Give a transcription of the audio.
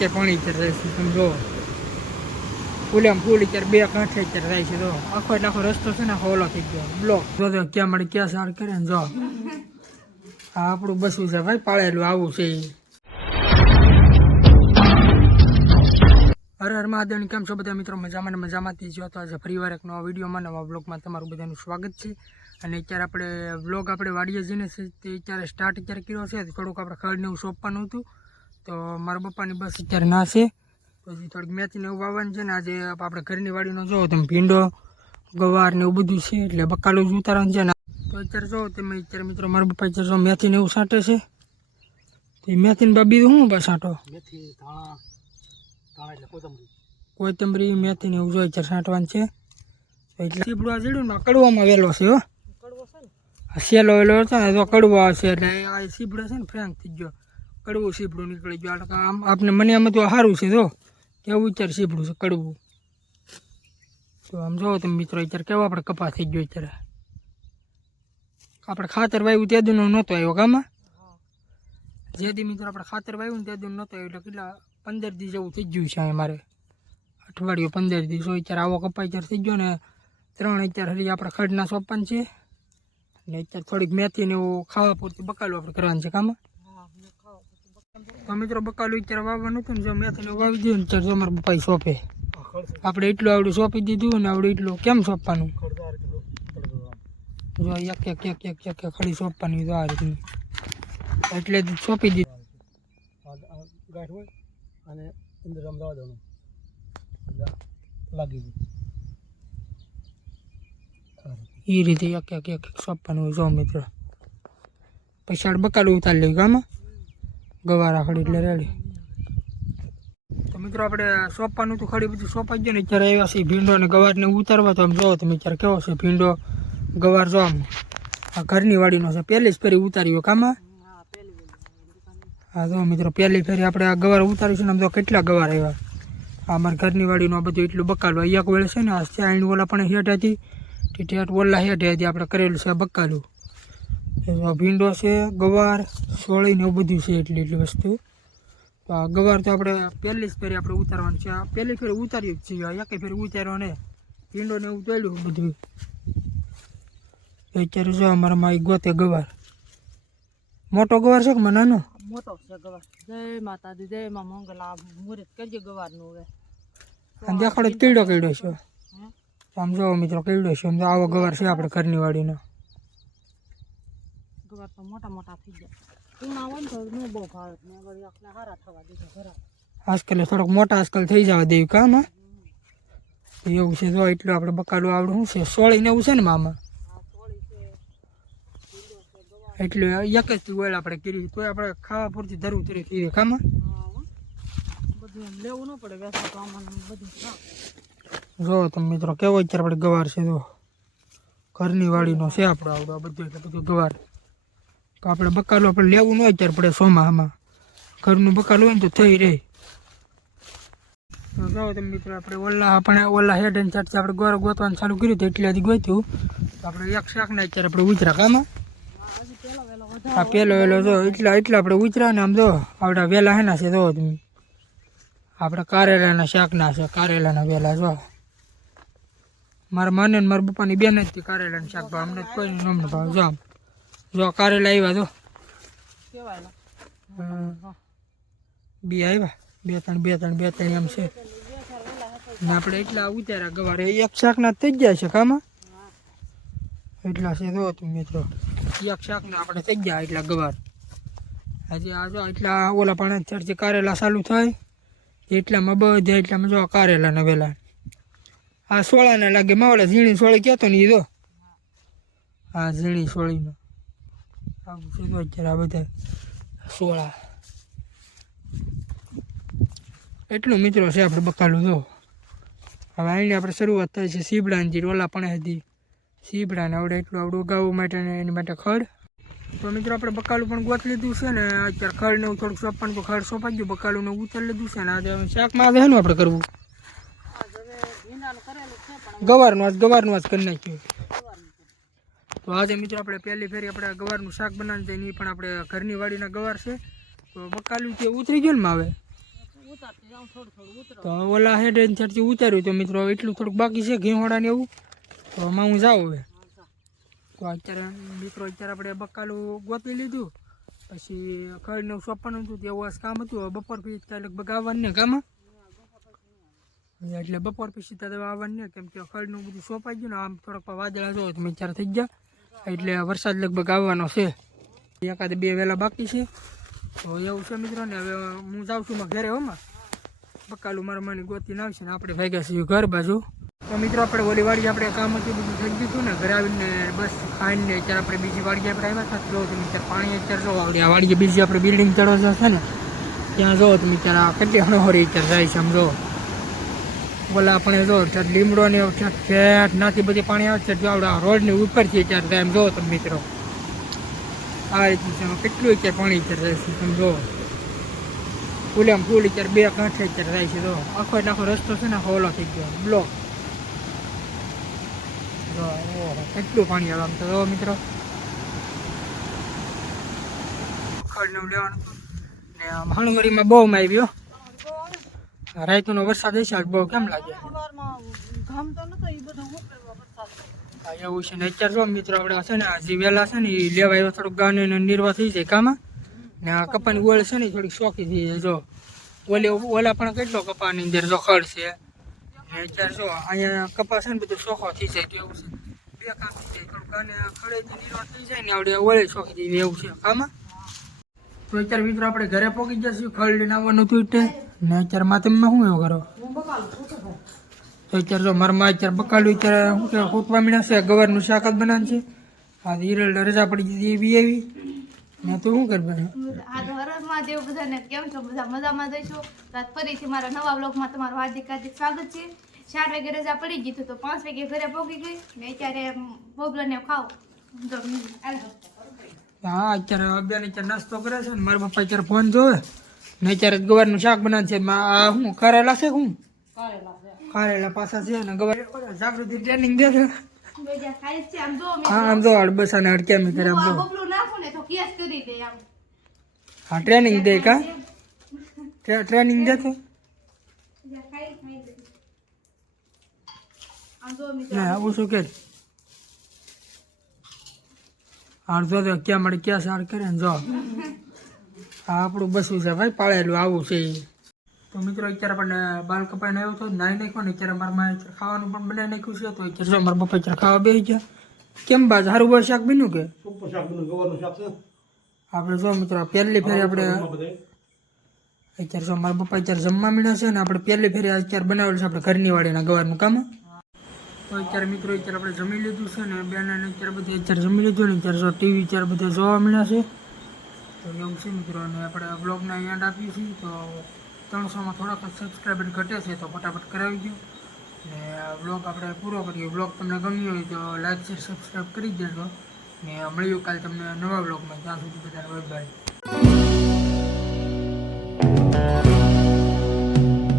અત્યારે પાણી અત્યારે રહે છે, તમે જો ફૂલેમ ફૂલ અત્યારે બે કાંઠે અત્યારે રહે છે જો આખો એટલે આખો રસ્તો છે ને હોલો થઈ ગયો. બ્લોક જો જો, ક્યાં મળે, ક્યાં સાર કરે ને જો. આ આપણું બસું છે ભાઈ, પાળેલું આવું છે. હર હર મહાદેવની કેમ છો બધા મિત્રો? મજામાં મજામાંથી તો આજે ફરીવાર એક નવા વિડીયોમાં, નવા બ્લોગમાં તમારું બધાનું સ્વાગત છે. અને અત્યારે આપણે બ્લોગ આપણે વાડીએ જઈને છે, તે અત્યારે સ્ટાર્ટ અત્યારે કર્યો છે. તો થોડુંક આપણે ખડ ને એવું સોંપવાનું હતું. તો મારા પપ્પાની બસ અત્યારે ના છે. પછી થોડીક મેથીને એવું વાવવાનું છે ને આજે આપણે ઘરની વાડીનો જોવો તમે ભીંડો ગવાર ને એવું બધું છે એટલે બકાલું જ ઉતારવાનું છે ને. તો અત્યારે જોવો તમે અત્યારે મિત્રો મારા પપ્પા અત્યારે જો મેથીને એવું છાંટે છે. તો એ મેથીને બાબી શું બસ છાંટો? કોથમરી. મેથીને મેથી ને એવું જોઈએ અત્યારે છાંટવાનું છે. એટલે ચીપડું આ જીડું ને કડવામાં વહેલો છે હો. કડવો છે ને? આ સેલો વેલો હતો ને તો કડવો આવશે એટલે આ સીપડો છે ને ફ્રેન્ક થઈ ગયો. કડવું સીપડું નીકળી ગયું. એટલે આમ આપણે મને આમાં તો સારું છે તો કેવું અત્યારે સીપડું છે, કડવું. તો આમ જોવો તમે મિત્રો, અત્યારે કેવો આપણે કપા થઈ ગયો અત્યારે. આપણે ખાતર વાવ્યું તે દુનો નહોતો આવ્યો, કામાં? જે દી મિત્રો આપણે ખાતર વાવ્યું ને તે દી નહોતો આવ્યો, એટલે કેટલા? પંદર દી જેવું થઈ ગયું છે અહીંયા મારે. અઠવાડિયું પંદર દિવસ હોય અત્યારે આવો કપાઈ અત્યારે થઈ ગયો ને, ત્રણ અત્યારે હજી આપણે ખડના સોપન છે. ને અત્યારે થોડીક મેથી ને એવું ખાવા પૂરતી બકાલું આપણે કરવાનું છે, કામ? તો મિત્રો બકાલું અત્યારે વાવવાનું હતું ને જો મેં તને વાવી દીધું ને ત્યારે જો અમારા પપ્પાએ સોંપે. આપણે એટલું આવડું સોંપી દીધું ને આવડું એટલું કેમ સોંપવાનું. જો એક એક એક એક એક ખડી સોંપવાની જો આ રીતની. એટલે સોંપી દીધું. ગાંઠ હોય અને અંદર એટલે લાગી ગયું. એ રીતે. એક એક એક સોંપવાનું હોય જો મિત્રો. પછી બકાલું ઉતારી લઈ ગામાં. ગવારા ખડી એટલે રેડી. તો મિત્રો આપણે સોંપવાનું તો ખડી, બધું સોંપાઈ ગયું ને અત્યારે આવ્યા છે ભીંડો અને ગવારને ઉતારવા. તો આમ જોવો તમે અત્યારે કેવો છે ભીંડો, ગવાર જો આમ આ ઘરની વાડીનો છે, પહેલી જ ફેરી ઉતાર્યો કામાં? હા જો મિત્રો પહેલી ફેરી આપણે આ ગવાર ઉતારીશું ને આમ જો કેટલા ગવાર આવ્યા. આ અમારા ઘરની વાડીનું આ બધું એટલું બકાલું. એક વેળ છે ને, આ ચાઈન ઓલા પણ હેઠ હતી તે ઓલા હેઠ હતી, આપણે કરેલું છે આ બકાલું. ભીંડો છે ગવાર સોળી ને એવું બધું છે એટલી એટલી વસ્તુ. તો આ ગવાર તો આપણે પહેલી જ ફેરી આપણે ઉતારવાનું છે. આ પહેલી ફેરી ઉતારી જ છીએ. એકે ફેરી ઉતાર્યો ને ભીંડો ને એવું તોડ્યું બધું. અત્યારે જો અમારા માં ગોતે ગવાર. મોટો ગવાર છે કે મને નાનો? મોટો છે ગવાર. જય માતાજી જય માં મંગલા. મુહૂર્ત કરજે ગવારનું હવે અને દેખાડો કીડો કીડો છે. આમ જો મિત્રો કીડો છે. આવો ગવાર છે આપણે ઘરની વાડીનો. ગવાર તો મોટા મોટા થઈ ગયા. એમાં હોય ને તો બહુ ભાવે. મેં વળી આપણે હારા થવા દીધા ઘરા. આજકાલ થોડોક મોટા આજકાલ થઈ જવા દેવું કામ હા? એવું છે જો એટલું આપણે બકાલું આવડું શું છે? સોળી ને એવું છે ને મામા? એટલે એક જ ઓઇલ આપણે કરી તોય આપણે ખાવા પૂરતી ધરવું તરી થઈ કામ. બધું લેવું ન પડે વેસા તો આમાં બધું જો તમે મિત્રો કેવો અત્યારે આપણે ગવાર છે જો? ઘરની વાડીનો છે આપણો આવડો આ બધું એટલે બધું ગવાર. તો આપણે બકાલું આપણે લેવું ન હોય અત્યારે પડે સોમામાં ઘરનું બકાલું હોય ને તો થઈ રહે. તો જાઓ તમે મિત્રો આપણે ઓલા આપણે ઓલા હેડ એન્ડ ચાટથી આપણે ગોર ગોતવાનું ચાલુ કર્યું હતું એટલે હજી ગોત્યું તો આપણે એક શાકને અત્યારે આપણે ઉતરા કામાં. હા, પેલો વેલો જો એટલા એટલા આપણે ઉતરા ને આમ જો આપણા વેલા હેના છે જો તમે. આપણે કારેલાના શાકના છે કારેલાના વેલા જો. મારા માને મારા પપ્પાની બેન જ કારેલાનું શાક ભાવ અમને કોઈ નમને ભાવ જો જો કારેલા આવ્યા જો કેવાય બે આવ્યા. બે ત્રણ બે ત્રણ બે ત્રણ એમ છે. ને આપણે એટલા ઉતાર્યા ગવારે. એક શાકના થઈ ગયા છે કામાં એટલા છે જો તું મિત્રો. એક શાકના આપણે થઈ ગયા એટલા ગવાર. આજે આ જો એટલા ઓલા પાણી ચર્ચે કારેલા ચાલુ થાય એટલામાં બધા એટલામાં જો કારેલા ને વેલા. આ સોળાને લાગે માવડા ઝીણી સોળી કહેતો ને એ જો. હા ઝીણી સોળીનો. આવું છે અત્યારે આ બધા સોળા. એટલું મિત્રો છે આપણે બકાલું, જો. હવે અહીંની આપણે શરૂઆત થાય છે સીબડાની રોલા પણ હતી સીબડાને આવડે એટલું આવડું ઉગાવવા માટે ને એની માટે ખડ. તો મિત્રો આપણે બકાલું પણ ગોત લીધું છે ને અત્યારે ખડ ને થોડુંક સોંપવાનું તો ખડ સોંપાઈ ગયું, બકાલું ને ઉતર લીધું છે ને આજે શાકમાં આવે ને આપણે કરવું? ગવારનું, આજ ગવારનું આજ કરી નાખ્યું. તો આજે મિત્રો આપણે પહેલી ફેરી આપણે ગવારનું શાક બનાવવાનું છે એ પણ આપણે ઘરની વાડીના ગવાર છે. તો બકાલું જે ઉતરી ગયું ને માવે? તો ઓલા હેડ ત્યારથી ઉતાર્યું. તો મિત્રો એટલું થોડુંક બાકી છે ઘીવાડાને એવું. તો આમાં હું જાઉં હવે. તો અત્યારે મિત્રો અત્યારે આપણે બકાલું ગોતી લીધું. પછી ખડને સોંપવાનું હતું તેવું આ કામ હતું. બપોર પછી ત્યાં લગભગ આવવાનું ને કામ એટલે બપોર પછી ત્યાં આવવાનું ને કેમ કે ખડનું બધું સોંપાઈ ગયું ને, આમ થોડોક વાદળા જો તમે ચાર થઈ ગયા. એટલે વરસાદ લગભગ આવવાનો છે. એકાદ બે વહેલા બાકી છે. તો એવું છે મિત્રો ને હવે હું જાઉં છું ઘરે હોમાં બકાલું મારા માની ગોતી નાખશે ને આપણે ભાગ્યા છીએ ઘર બાજુ. તો મિત્રો, આપણે ઓલી વાડી આપણે કામ હતું, બધું થઈ ગયું ને, ઘરે આવીને બસ ખાઈને અત્યારે આપણે બીજી વાડી આપણે આવ્યા હતા. જો તમે અત્યારે પાણી અત્યારે જો આવડી, આ વાડીએ બીજી આપણે બિલ્ડિંગ ચડવા જશે ને, ત્યાં જો તમે અત્યારે કેટલી હણોહરી અત્યારે જાય છે આમ જો. ઓલા આપણે જો અત્યારે લીમડો ને એવું ક્યાંક ફેટ નાથી બધી પાણી આવે છે જો આપણે રોડની ઉપરથી અત્યારે જાય એમ જો તમે મિત્રો. આ રીતનું છે આમાં કેટલું અત્યારે પાણી અત્યારે જાય છે તમે જો. ફૂલે આમ ફૂલ અત્યારે બે કાંઠે અત્યારે જાય છે તો આખો ને આખો રસ્તો છે ને આખો ઓલો થઈ ગયો. બ્લોક જો ઓહો, કેટલું પાણી આવે આમ તો જો મિત્રો. ખડનું લેવાનું હતું. ને આમ હણગરીમાં બહુ માં આવ્યો. રાયતુનો વરસાદ હશે આજ બહુ કેમ લાગે? હું એવું છે ને અત્યારે જો મિત્રો આપણે છે ને હજી વહેલા છે ને એ લેવા એવા થોડુંક ગાને નિર્વાહ થઈ જાય કામાં. ને આ કપાની ગોળ છે ને થોડીક શોખી થઈ જાય જો. ઓલે ઓલા પણ કેટલો કપાની અંદર જો ખડ છે. ને અત્યારે જો અહીંયા કપા છે ને બધું શોખો થઈ જાય તો એવું છે. બે કામ થઈ જાય થોડુંક ગાને ખડેથી નિર્વાહ થઈ જાય ને આપણે ઓલે શોખી થઈ જાય એવું છે કામાં. તો અત્યારે મિત્રો આપણે ઘરે પહોંચી જશું લઈને આવવાનું હતું એટલે. ને અત્યારે માથે શું એવું કરો? તો અત્યારે જો મારમાં અત્યારે બકાલું અત્યારે શું કે ખૂટવા મીણા છે ગવારનું શાક જ બનાવે છે. આ હિરલ રજા પડી ગઈ એ બી આવી. ને તું શું કર ભાઈ આ તો હર હર બધાને કેમ છો બધા? મજામાં જઈશું? ફરીથી મારા નવા બ્લોગમાં તમારું હાર્દિક હાર્દિક સ્વાગત છે. ચાર વાગે રજા પડી ગઈ તો પાંચ વાગે ઘરે પહોંચી ગઈ. ને અત્યારે ખાવ. જો, હમ, હાલો. હા અત્યારે અભ્યાન અત્યારે નાસ્તો કરે છે ને મારા પપ્પા અત્યારે ફોન જોવે ને અત્યારે ગવારનું શાક બનાવે છે. હું આ કારેલા છે શું? કારેલા પાછા છે ને ગવાર જાગૃતિ ટ્રેનિંગ દે છે. હા આમ જો અડબસા ને અડકેમી કરે આમ. જો હા ટ્રેનિંગ દે કા? ટ્રેનિંગ દે તો? ને આવું શું કે અડધો તો ક્યાં મળે ક્યાં સાર કરે ને જો. આ આપણું બસું છે ભાઈ પાળેલું આવું છે. તો મિત્રો અત્યારે આપણને બાલ કપાઈને આવ્યો તો નાઈ નાખ્યો ને અત્યારે મારા માં ખાવાનું પણ બનાવી નાખ્યું છે તો અત્યારે જો મારા પપ્પા અત્યારે ખાવા બેસી ગયા. કેમ બાજ સારું બસ શાક બન્યું કે? આપણે જો મિત્રો પહેલી ફેરી આપણે અત્યારે જો મારા પપ્પા અત્યારે જમવા મળ્યા છે ને આપણે પહેલી ફેરી અત્યારે બનાવેલું છે આપણે ઘરની વાડીના ગવારનું કામ. તો અત્યારે મિત્રો, અત્યારે આપણે જમી લીધું છે ને, બેન અને અત્યારે બધી અત્યારે જમી લીધું ને, અત્યારે જો ટીવી અત્યારે બધા જોવા મળ્યા છે. તો એવું છે મિત્રો, અને આપણે બ્લોગને એન્ડ આપીએ છીએ. તો ત્રણસોમાં થોડાક સબસ્ક્રાઈબર ઘટે છે, તો ફટાફટ કરાવી દો. ને બ્લોગ આપણે પૂરો કરીએ. બ્લોગ તમને ગમ્યો હોય તો લાઈક શેર સબસ્ક્રાઈબ કરી દેજો. ને મળ્યું કાલે તમને નવા બ્લોગમાં ત્યાં સુધી બધાને બાય બાય